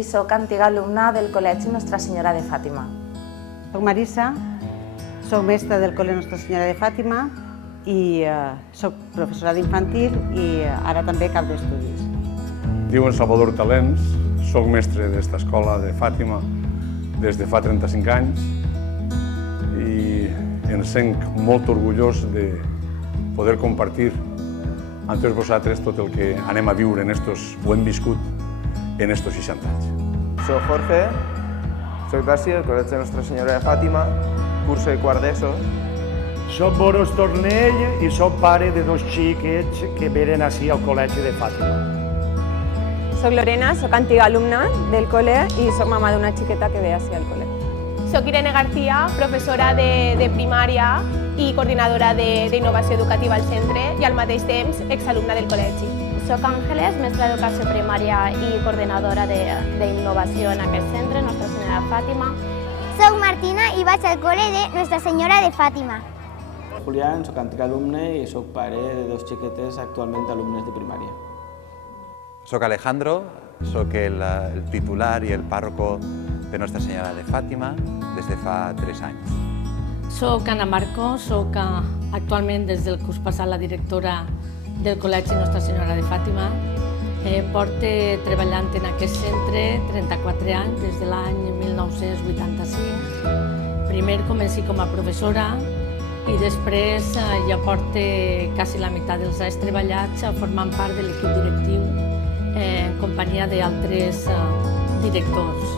i soc antiga alumna del Col·legi Nostra Senyora de Fàtima. Soc Marissa, soc mestra del Col·le Nostra Senyora de Fàtima i soc professora d'infantil i ara també cap d'estudis. Diuen Salvador Talents, soc mestre d'esta escola de Fàtima des de fa 35 anys i em sent molt orgullós de poder compartir amb tots vosaltres tot el que anem a viure o hem viscut en estos 60 anys. Soc Jorge, soc d'Arsi, del Col·legi Nostra Senyora de Fàtima, curso de quart d'ESO. Soc Boros Tornell i soc pare de dos xiquets que venen ací al Col·legi de Fàtima. Soc Lorena, soc antiga alumna del col·le i soc mama d'una xiqueta que ve ací al col·le. Soc Irene García, professora de primària i coordinadora d'innovació educativa al centre i al mateix temps exalumna del col·legi. Soc Àngeles, mestra d'educació primària i coordinadora d'innovació en aquest centre, Nostra Senyora de Fàtima. Soc Martina i vaig al col·le de Nostra Senyora de Fàtima. Julián, soc antic alumne i soc pare de dos xiquetes actualment alumnes de primària. Soc Alejandro, soc el titular i el párroco de Nostra Senyora de Fàtima des de fa 3 anys. Soc Ana Marco, soc actualment des del curs passat la directora del Col·legi Nostra Senyora de Fàtima. Porto treballant en aquest centre 34 anys, des de l'any 1985. Primer comenci com a professora i després ja porto quasi la meitat dels anys treballats formant part de l'equip directiu en companyia d'altres directors.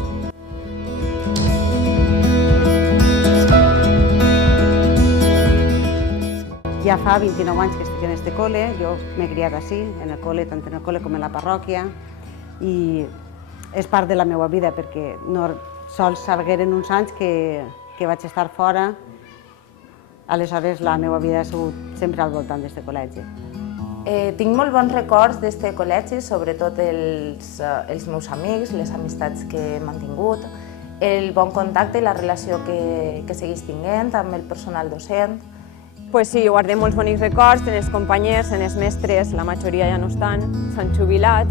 Ja fa 29 anys que estic en este col·le, jo m'he criat ací, en el col·le, tant en el col·le com en la parròquia, i és part de la meva vida perquè no sols s'hagueren uns anys que vaig estar fora, aleshores la meva vida ha sigut sempre al voltant d'este col·legi. Tinc molt bons records d'este col·legi, sobretot els meus amics, les amistats que he mantingut, el bon contacte i la relació que seguís tinguent amb el personal docent. Pues sí, guardem molts bonics records, en els companys, en els mestres, la majoria ja no estan, s'han jubilat,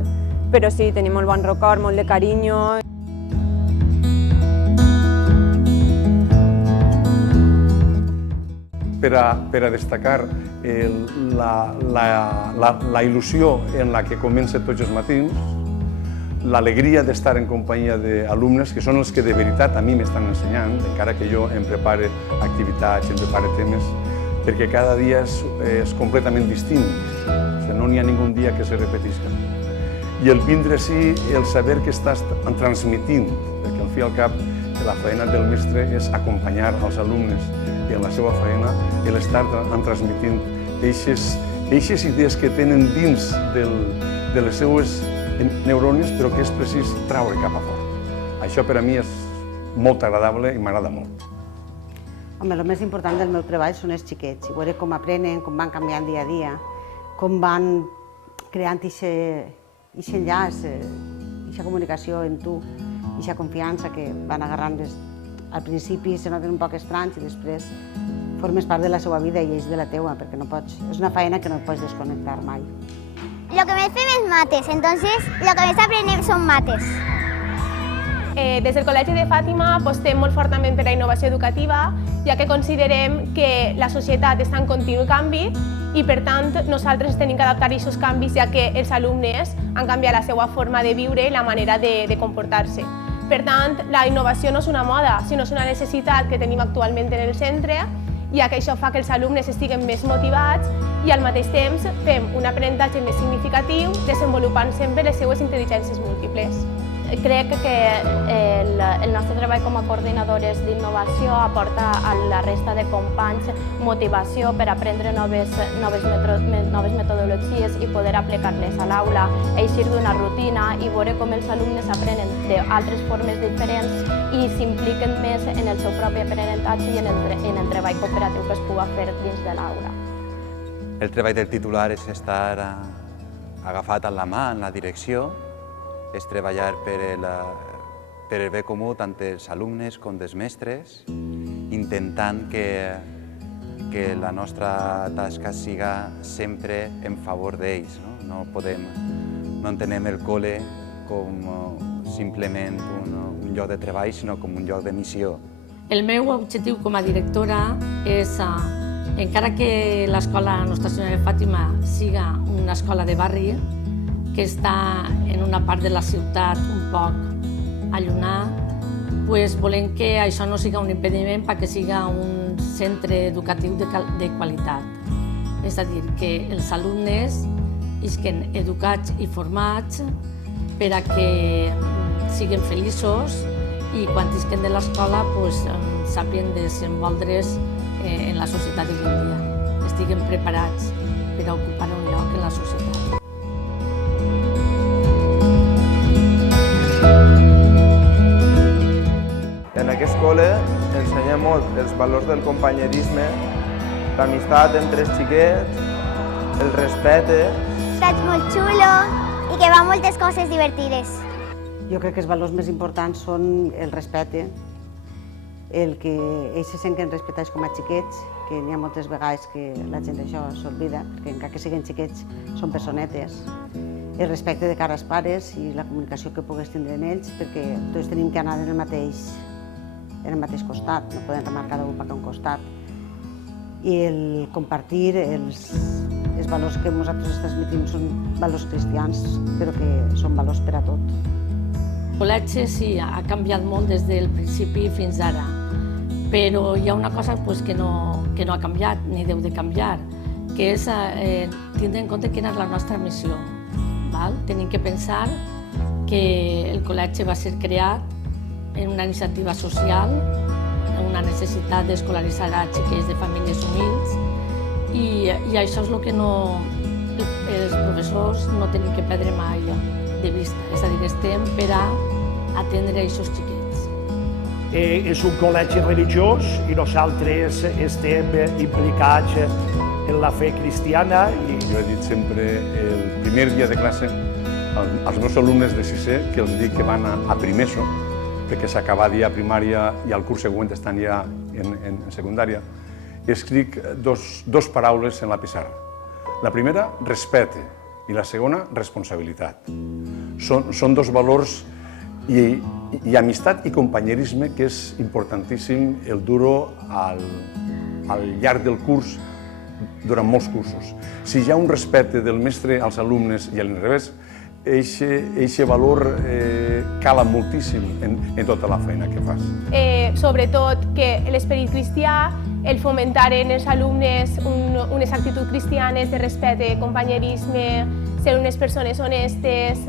però sí, tenim molt bon record, molt de carinyo. Per a destacar la il·lusió en la que comença tots els matins, l'alegria d'estar en companyia d'alumnes que són els que de veritat a mi m'estan ensenyant, encara que jo em prepare activitats, em prepare temes, perquè cada dia és completament distint, no n'hi ha ningú dia que se repetisca. I el vindre sí, el saber que estàs transmitint, perquè al fi i al cap la feina del mestre és acompanyar els alumnes i en la seva feina l'estar transmitint aquestes idees que tenen dins de les seues neurones, però que és precís traure cap a fora. Això per a mi és molt agradable i m'agrada molt. Home, el més important del meu treball són els xiquets, i veure com aprenen, com van canviant dia a dia, com van creant aquest enllaç, aquesta comunicació amb tu, aquesta confiança que van agarrant. Al principi se noten un poc estranys i després formes part de la seva vida i ells de la teua, perquè no pots, és una feina que no pots desconnectar mai. Lo que més fem és mates, entonces lo que més aprenem són mates. Des del Col·legi de Fàtima apostem molt fortament per la innovació educativa, ja que considerem que la societat està en continu canvi i, per tant, nosaltres tenim que adaptar aquests canvis, ja que els alumnes han canviat la seva forma de viure i la manera de comportar-se. Per tant, la innovació no és una moda, sinó és una necessitat que tenim actualment en el centre, ja que això fa que els alumnes estiguen més motivats i al mateix temps fem un aprenentatge més significatiu desenvolupant sempre les seues intel·ligències múltiples. Crec que el nostre treball com a coordinadores d'innovació aporta a la resta de companys motivació per aprendre noves metodologies i poder aplicar-les a l'aula, eixir d'una rutina i veure com els alumnes aprenen d'altres formes diferents i s'impliquen més en el seu propi aprenentatge i en el treball cooperatiu que es pugui fer dins de l'aula. El treball del titular és estar agafat en la mà, en la direcció, és treballar per el bé comú tant dels alumnes com dels mestres, intentant que la nostra tasca siga sempre en favor d'ells. No entenem el col·le com simplement un lloc de treball, sinó com un lloc de missió. El meu objectiu com a directora és, encara que l'escola Nostra Senyora de Fàtima siga una escola de barri, que està en una part de la ciutat un poc allunyada, volem que això no siga un impediment perquè siga un centre educatiu de qualitat. És a dir, que els alumnes isquen educats i formats per a que siguin feliços i quan isquen de l'escola sàpien desenvolvre's en la societat d'avui en dia, estiguen preparats per a ocupar un lloc en la societat. En aquesta escola ensenyem molt els valors del companyerisme, l'amistat entre els xiquets, el respecte. Estàs molt xulo i que va moltes coses divertides. Jo crec que els valors més importants són el respecte, el que ells se senten respetats com a xiquets, que n'hi ha moltes vegades que la gent això s'oblida, perquè encara que siguin xiquets són personetes. El respecte de cara als pares i la comunicació que pogués tindre en ells, perquè tots tenim que anar en el mateix costat, no podem remar cada un per un costat. I el compartir els valors que nosaltres transmetim són valors cristians, però que són valors per a tot. El col·legi sí, ha canviat molt des del principi fins ara, però hi ha una cosa que no ha canviat ni deu de canviar, que és tindre en compte quina és la nostra missió. Tenim que pensar que el col·legi va ser creat en una iniciativa social, una necessitat d'escolaritzar a xiquets de famílies humils i això és el que els professors no tenim que perdre mai de vista, és a dir, estem per a atendre aquests xiquets. És un col·legi religiós i nosaltres estem implicats en la fe cristiana. Jo he dit sempre el primer dia de classe als meus alumnes de sisè que els dic que van a primer ESO, perquè s'acaba ja a primària i al curs següent estan ja en secundària, escric dos paraules en la pissarra. La primera, respecte, i la segona, responsabilitat. Són dos valors i amistat i companyerisme que és importantíssim el dur-ho al llarg del curs durant molts cursos. Si hi ha un respecte del mestre als alumnes i a l'inrevés, aquest valor cala moltíssim en tota la feina que fas. Sobretot que l'esperit cristià, el fomentar en els alumnes unes actituds cristianes de respecte, companyerisme, ser unes persones honestes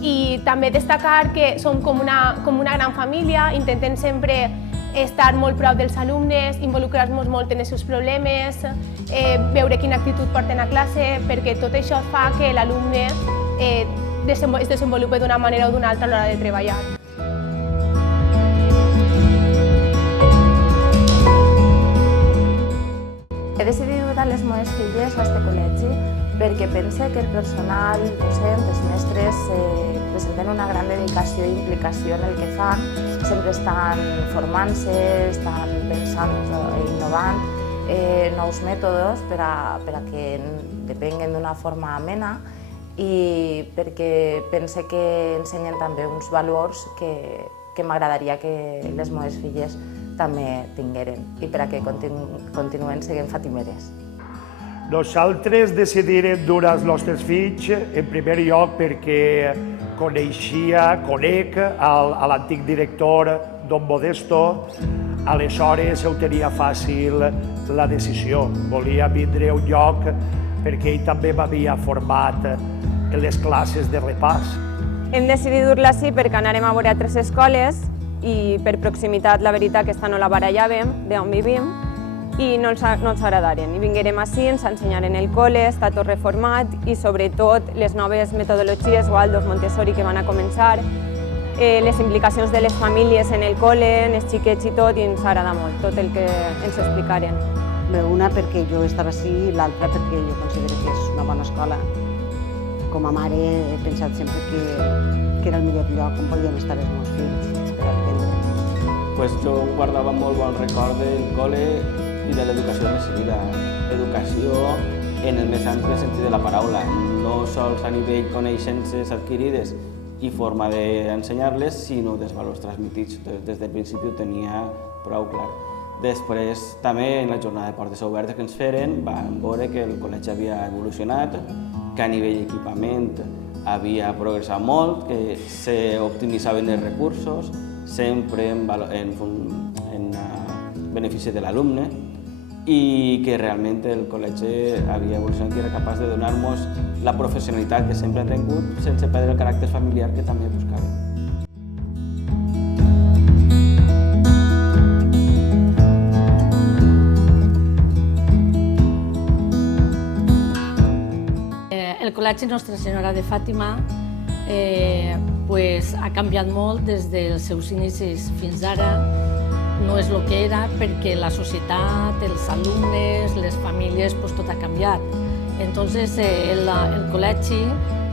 i també destacar que som com una gran família, intentem sempre estar molt prop dels alumnes, involucrar-nos molt en els seus problemes, veure quina actitud porten a classe, perquè tot això fa que l'alumne es desenvolupa d'una manera o d'una altra a l'hora de treballar. He decidit dur les meves filles a aquest col·legi perquè pense que el personal docent, els mestres, presenten una gran dedicació i implicació en el que fan. Sempre estan formant-se, estan pensant i innovant nous mètodes per a que depenguen d'una forma amena i perquè pense que ensenyen també uns valors que m'agradaria que les meves filles també tingueren i per a que continuen sent fatimeres. Nosaltres decidirem dur els nostres fills, en primer lloc perquè conec a l'antic director, don Modesto, aleshores ho tenia fàcil la decisió. Volia vindre a un lloc perquè ell també m'havia format en les classes de repàs. Hem decidit dur-la així perquè anarem a veure altres escoles i per proximitat la veritat que esta no la barallàvem d'on vivim i no ens agradaren. I vinguérem així, ens ensenyaren el col·le, està tot reformat i sobretot les noves metodologies Waldorf, Montessori que van a començar, les implicacions de les famílies en el col·le, en els xiquets i tot, i ens agrada molt tot el que ens explicaren. Una perquè jo estava així i l'altra perquè jo considero que és una bona escola. Com a mare he pensat sempre que era el millor lloc on podien estar els meus fills per aprendre. Jo guardava molt bon record del col·le i de l'educació recibida. Educació en el més ample sentit de la paraula, no sols a nivell coneixences adquirides, i forma d'ensenyar-les, sinó dels valors transmitits. Des del principi ho tenia prou clar. Després, també en la jornada de portes obertes que ens feren, vam veure que el col·legi havia evolucionat, que a nivell d'equipament havia progressat molt, que s'optimitzaven els recursos, sempre en benefici de l'alumne, i que realment el col·legi havia evolucionat i era capaç de donar-nos la professionalitat que sempre ha tingut sense perdre el caràcter familiar que també buscàvem. El Col·legi Nostra Senyora de Fàtima ha canviat molt des dels seus inicis fins ara. No és el que era perquè la societat, els alumnes, les famílies, tot ha canviat. Entonces, el col·legi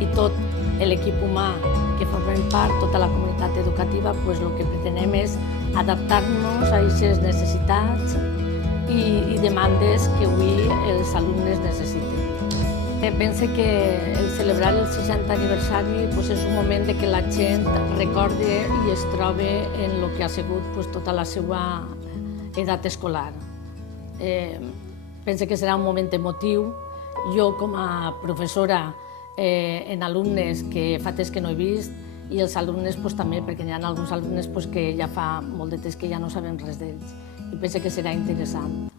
i tot l'equip humà que formem part, tota la comunitat educativa, el que pretenem és adaptar-nos a aquestes necessitats i demandes que avui els alumnes necessiten. Penso que el celebrar el 60 aniversari és un moment que la gent recorde i es troba en el que ha sigut tota la seva edat escolar. Penso que serà un moment emotiu. Jo, com a professora, en alumnes que fa temps que no he vist, i els alumnes també, perquè hi ha alguns alumnes que ja fa molt de temps que ja no sabem res d'ells. I penso que serà interessant.